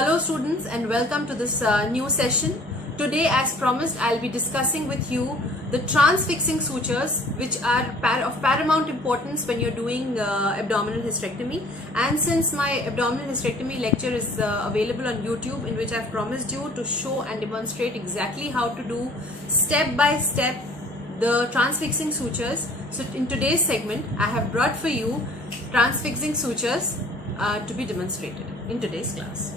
Hello students and welcome to this new session. Today, as promised, I'll be discussing with you the transfixing sutures, which are of paramount importance when you're doing abdominal hysterectomy. And since my abdominal hysterectomy lecture is available on YouTube, in which I've promised you to show and demonstrate exactly how to do step by step the transfixing sutures. So in today's segment, I have brought for you transfixing sutures to be demonstrated in today's class.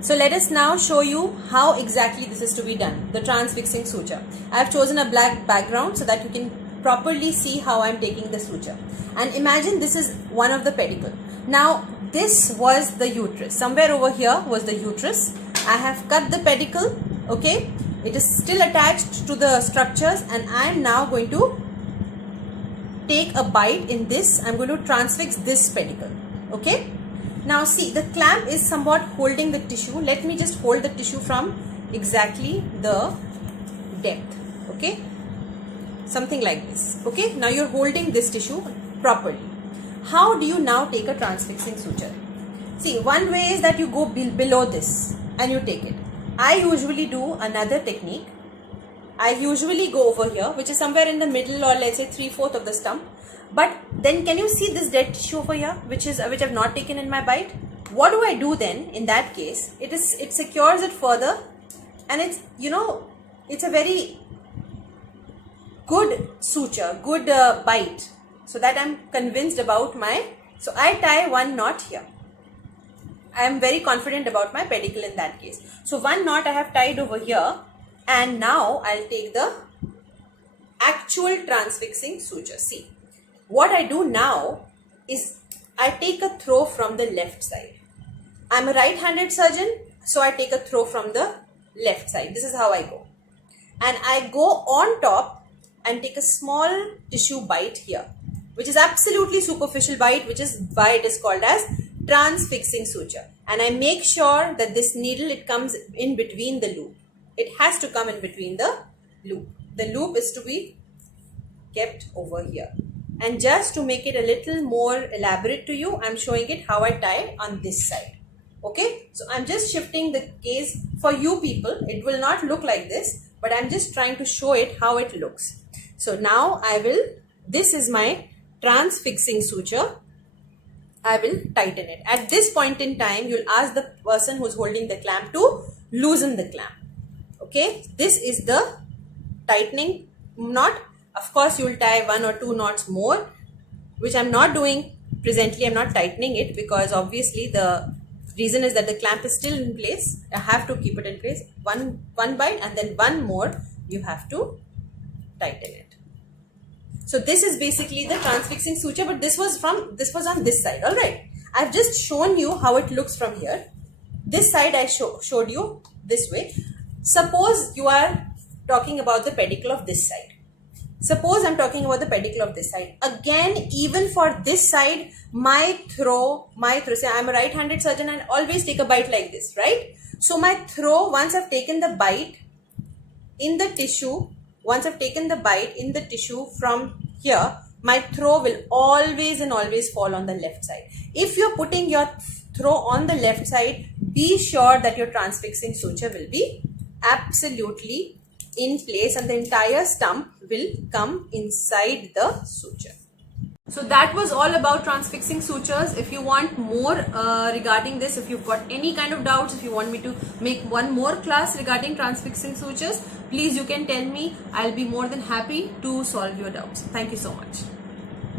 So let us now show you how exactly this is to be done, the transfixing suture. I have chosen a black background so that you can properly see how I am taking the suture. And imagine this is one of the pedicle. Now this was the uterus. Somewhere over here was the uterus. I have cut the pedicle, okay. It is still attached to the structures and I am now going to take a bite in this. I am going to transfix this pedicle, okay. Now see, the clamp is somewhat holding the tissue. Let me just hold the tissue from exactly the depth, okay, something like this, okay. Now you're holding this tissue properly. How do you now take a transfixing suture? See, one way is that you go below this and you take it. I usually do another technique. I usually go over here, which is somewhere in the middle, or let's say 3/4 of the stump. But then can you see this dead tissue over here, which I've not taken in my bite? What do I do then in that case? It secures it further, and it's, you know, it's a very good suture, good bite, so that I'm convinced about so I tie one knot here. I am very confident about my pedicle in that case. So one knot I have tied over here, and now I'll take the actual transfixing suture. See, what I do now is I take a throw from the left side. I'm a right-handed surgeon, so I take a throw from the left side. This is how I go. And I go on top and take a small tissue bite here, which is absolutely superficial bite, which is why it is called as transfixing suture. And I make sure that this needle, it comes in between the loop. It has to come in between the loop. The loop is to be kept over here. And just to make it a little more elaborate to you, I'm showing it how I tie on this side. Okay, so I'm just shifting the case for you people. It will not look like this, but I'm just trying to show it how it looks. So now this is my transfixing suture. I will tighten it. At this point in time, you'll ask the person who's holding the clamp to loosen the clamp. Okay, this is the tightening knot. Of course, you will tie 1 or 2 knots more, which I'm not doing presently. I'm not tightening it because obviously the reason is that the clamp is still in place. I have to keep it in place. One bite and then one more, you have to tighten it. So this is basically the transfixing suture, but this was on this side. All right. I've just shown you how it looks from here. This side I showed you this way. Suppose you are talking about the pedicle of this side. Suppose I'm talking about the pedicle of this side. Again, even for this side, my throw, say I'm a right-handed surgeon and always take a bite like this, right? So my throw, once I've taken the bite in the tissue, from here, my throw will always and always fall on the left side. If you're putting your throw on the left side, be sure that your transfixing suture will be absolutely in place and the entire stump will come inside the suture. So that was all about transfixing sutures. If you want more regarding this, if you've got any kind of doubts, if you want me to make one more class regarding transfixing sutures, please you can tell me. I'll be more than happy to solve your doubts. Thank you so much.